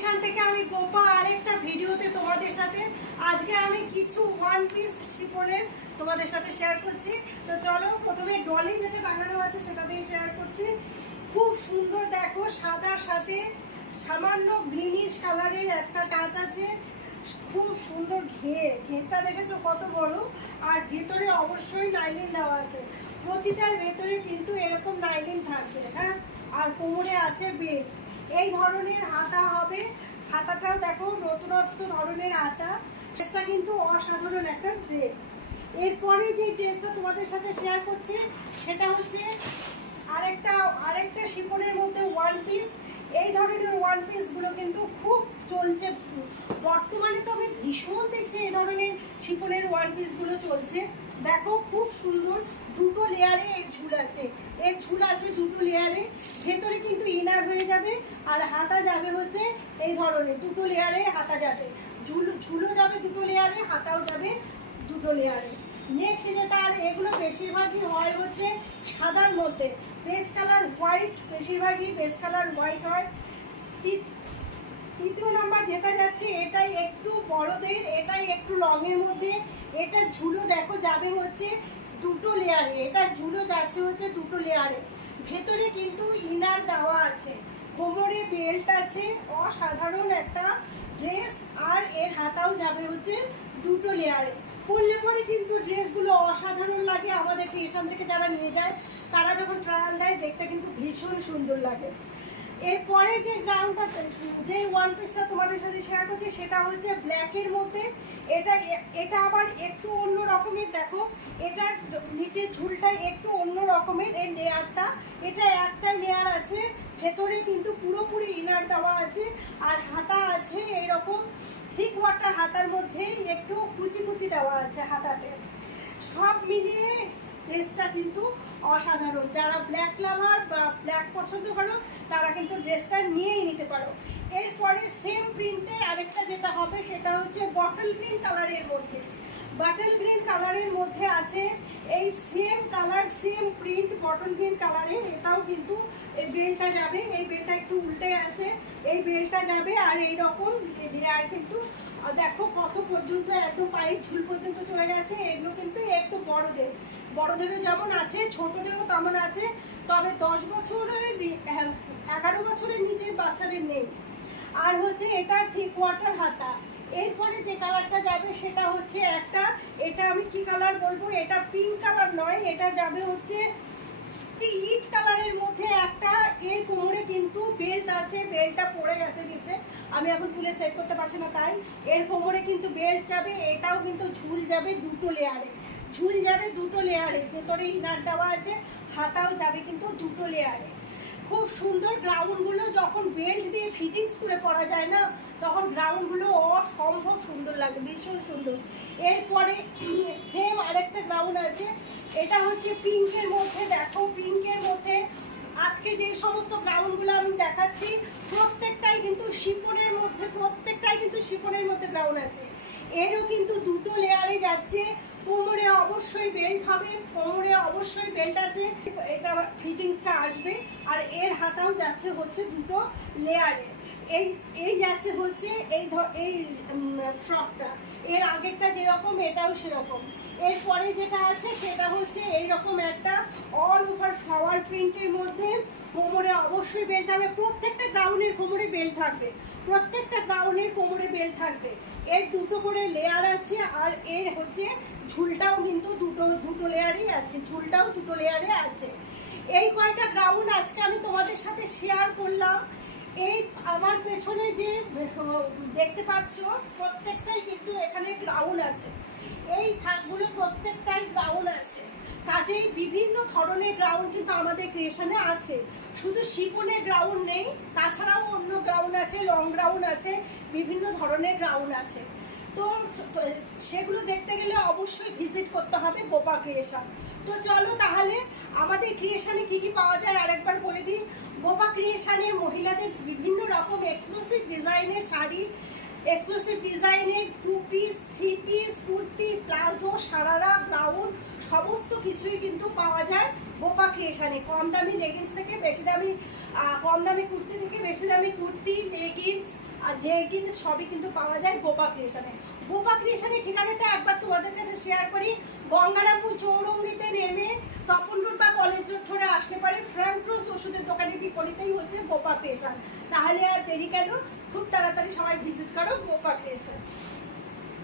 Creation থেকে আমি গোপা আরেকটা ভিডিওতে তোমাদের সাথে। আজকে আমি কিছু ওয়ান পিস শিপনের তোমাদের সাথে শেয়ার করছি। তো চলো, প্রথমে ডলি যেটা টাঙানো আছে সেটা দিয়ে শেয়ার করছি। খুব সুন্দর দেখো, সাদার সাথে সামান্য গ্রিনিশ কালারের একটা টাচ আছে। খুব সুন্দর ঘের, ঘেরটা দেখেছ কত বড়? আর ভেতরে অবশ্যই নাইলিন দেওয়া আছে। প্রতিটার ভেতরে কিন্তু এরকম নাইলিন থাকবে হ্যাঁ? আর কোমরে আছে বেল্ট এই ধরনের হাতা হাতাটাও দেখো, নতুনত্ব ধরনের আতা ড্রেসটা কিন্তু অসাধারণ একটা ড্রেস। এরপরে যে ড্রেসটা তোমাদের সাথে শেয়ার করছে, সেটা হচ্ছে আরেকটা আরেকটা শিপনের মধ্যে ওয়ান পিস এই ধরনের ওয়ান পিসগুলো কিন্তু খুব চলছে বর্তমানে তো আমি ভীষণ দেখছি এই ধরনের শিপনের ওয়ান পিসগুলো চলছে। দেখো, খুব সুন্দর দুটো লেয়ারে এর ঝুল আছে। এর ঝুল আছে দুটো লেয়ারে ভেতরে কিন্তু ইনার হয়ে যাবে আর হাতা যাবে হচ্ছে এই ধরনের দুটো লেয়ারে হাতা যাবে। ঝুল, ঝুলও যাবে দুটো লেয়ারে হাতাও যাবে দুটো লেয়ারে নেক্সট যে তার, এগুলো বেশিরভাগই হয় হচ্ছে সাদার মধ্যে। বেস কালার হোয়াইট বেশিরভাগই বেস কালার হোয়াইট হয়। তৃতীয় নাম্বার যেটা যাচ্ছে, এটাই একটু বড়দের, এটাই একটু লংয়ের মধ্যে। এটা ঝুলো দেখো, যাবে হচ্ছে দুটো লেয়ারে এটা ঝুলো যাচ্ছে হচ্ছে দুটো লেয়ারে ভেতরে কিন্তু ইনার দেওয়া আছে। কোমরে বেল্ট আছে। অসাধারণ একটা ড্রেস আর এর হাতাও যাবে হচ্ছে দুটো লেয়ারে পরলে পরে কিন্তু ড্রেসগুলো অসাধারণ লাগে। আমাদের ক্রিয়েশন থেকে যারা নিয়ে যায়, তারা যখন ট্রায়াল দেয়, দেখতে কিন্তু ভীষণ সুন্দর লাগে। এরপরে যে গ্রাউন্ডটা যে ওয়ান পিসটা তোমাদের সাথে শেয়ার করছি, সেটা হচ্ছে ব্ল্যাকের মধ্যে। এটা এটা আবার একটু অন্য রকমের, দেখো। এটা নিচের ঝুলটা একটু অন্য রকমের, এই লেয়ারটা। এটা একটা লেয়ার আছে, ভেতরে কিন্তু পুরোপুরি ইনার দেওয়া আছে, আর হাতা আছে এরকম, ঠিক ওয়াটার হাতার মধ্যেই একটু কুচি কুচি দেওয়া আছে হাতাতে। সব মিলিয়ে ড্রেসটা কিন্তু অসাধারণ। যারা ব্ল্যাক লাভার বা ব্ল্যাক পছন্দ করো, তারা কিন্তু ড্রেসটা নিয়েই নিতে পারো। এরপরে সেম প্রিন্টের আরেকটা যেটা হবে, সেটা হচ্ছে বটল গ্রিন কালারের মধ্যে। বাটল গ্রিন কালারের মধ্যে আছে এই same colour, same print bottle green কালারের এটাও কিন্তু এই বেলটা যাবে। এই বেলটা একটু উল্টে আছে। এই বেলটা যাবে আর এই রকম লেয়ার কিন্তু দেখো কত পর্যন্ত একদম পায়ের ঝুল পর্যন্ত চলে গেছে। এগুলো কিন্তু একটু বড়দের। বড়দেরও যেমন আছে, ছোটদেরও তেমন আছে। তবে দশ বছরের এগারো বছরের নিচে বাচ্চাদের নেই। আর হচ্ছে এটা থ্রি কোয়ার্টার হাতা। এরপরে যে কালারটা যাবে সেটা হচ্ছে একটা, এটা আমি কি কালার বলব? এটা পিঙ্ক কালার নয়, এটা যাবে হচ্ছে ইট কালারের মধ্যে একটা। এর কোমরে কিন্তু বেল্ট আছে বেল্টটা পড়ে গেছে নিচে। আমি এখন তুলে সেট করতে পারছি না তাই। এর কোমরে কিন্তু বেল্ট যাবে, এটাও কিন্তু ঝুল যাবে দুটো লেয়ারে ঝুল যাবে দুটো লেয়ারে ভেতরে ইনার দেওয়া আছে, হাতাও যাবে কিন্তু দুটো লেয়ারে খুব সুন্দর গ্রাউন্ডগুলো যখন বেল্ট দিয়ে ফিটিংস করে পরা যায় না, তখন গ্রাউন্ডগুলো অসম্ভব সুন্দর লাগে, ভীষণ সুন্দর। এরপরে সেম আরেকটা গ্রাউন্ড আছে, এটা হচ্ছে পিঙ্কের মধ্যে, দেখো পিঙ্কের মধ্যে আজকে যে সমস্ত গ্রাউন্ডগুলো আমি দেখাচ্ছি, প্রত্যেকটাই কিন্তু শিপনের মধ্যে, প্রত্যেকটাই কিন্তু শিপনের মধ্যে গ্রাউন্ড আছে। এরও কিন্তু দুটো লেয়ারে যাচ্ছে কোমরে অবশ্যই বেল্ট হবে, কোমরে অবশ্যই বেল্ট আছে। এটা ফিটিংসটা আসবে, আর এর হাতাও যাচ্ছে হচ্ছে দুটো লেয়ারে এই এই যাচ্ছে হচ্ছে এই ধ- এই ফ্রকটা এর আগেরটা যেরকম, এটাও সেরকম। এরপরে যেটা আছে, সেটা হচ্ছে এইরকম একটা অল ওভার ফ্লাওয়ার প্রিন্টের মধ্যে কোমরে অবশ্যই বেল্ট থাকবে। প্রত্যেকটা গ্রাউন্ডের কোমরে বেল্ট থাকবে। প্রত্যেকটা গ্রাউন্ডের কোমরে বেল্ট থাকবে। এর দুটো করে লেয়ার আছে আর এর হচ্ছে ঝুলটাও কিন্তু দুটো দুটো লেয়ারই আছে। ঝুলটাও দুটো লেয়ারে আছে। এই কয়টা গ্রাউন্ড আজকে আমি তোমাদের সাথে শেয়ার করলাম। এই আমার পেছনে যে দেখতে পাচ্ছ, প্রত্যেকটাই কিন্তু এখানে গ্রাউন্ড আছে। এই থাকগুলো প্রত্যেকটাই গ্রাউন্ড আছে। কাজেই বিভিন্ন ধরনের গ্রাউন্ড কিন্তু আমাদের ক্রিয়েশনে আছে। শুধু শিপনের গ্রাউন্ড নেই, তাছাড়াও অন্য গ্রাউন্ড আছে লং গ্রাউন্ড আছে, বিভিন্ন ধরনের গ্রাউন্ড আছে। তো সেগুলো দেখতে গেলে অবশ্যই ভিজিট করতে হবে গোপা ক্রিয়েশন তো চলো তাহলে, আমাদের ক্রিয়েশনে কি কি পাওয়া যায় আরেকবার বলে দিই। গোপা ক্রিয়েশানে মহিলাদের বিভিন্ন রকম এক্সক্লুসিভ ডিজাইনের শাড়ি এক্সক্লুসিভ ডিজাইনের two piece three piece kurti, palazzo, sharara brown সমস্ত কিছুই কিন্তু পাওয়া যায় বোপা ক্রিয়েশানে। কম দামি লেগিংস থেকে বেশি দামি কম দামি কুর্তি থেকে বেশি দামি কুর্তি লেগিংস আর জেগিংস সবই কিন্তু পাওয়া যায় বোপা ক্রিয়েশানে। বোপা ক্রিয়েশানের ঠিকানাটা একবার তোমাদের কাছে শেয়ার করি। গঙ্গারামপুর চৌরঙ্গিতে নেমে তপন রোড বা কলেজ কলকাতাই হচ্ছে গোপা পেশা তাহলে আর দেরি কেন? খুব তাড়াতাড়ি সবাই ভিজিট করো গোপা ক্রিয়েশন